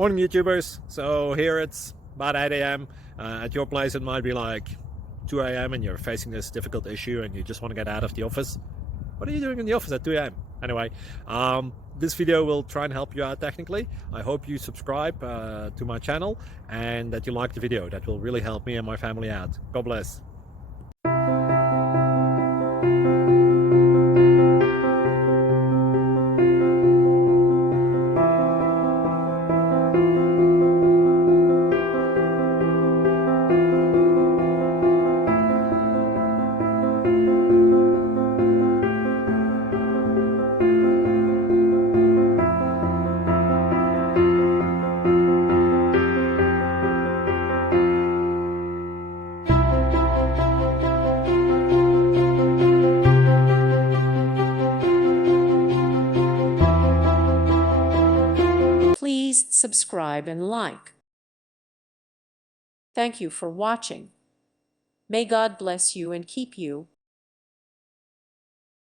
Morning YouTubers. So here it's about 8 a.m. At your place it might be like 2 a.m. and you're facing this difficult issue and you just want to get out of the office. What are you doing in the office at 2 a.m.? Anyway, this video will try and help you out technically. I hope you subscribe to my channel and that you like the video. That will really help me and my family out. God bless. Please subscribe and like. Thank you for watching. May God bless you and keep you.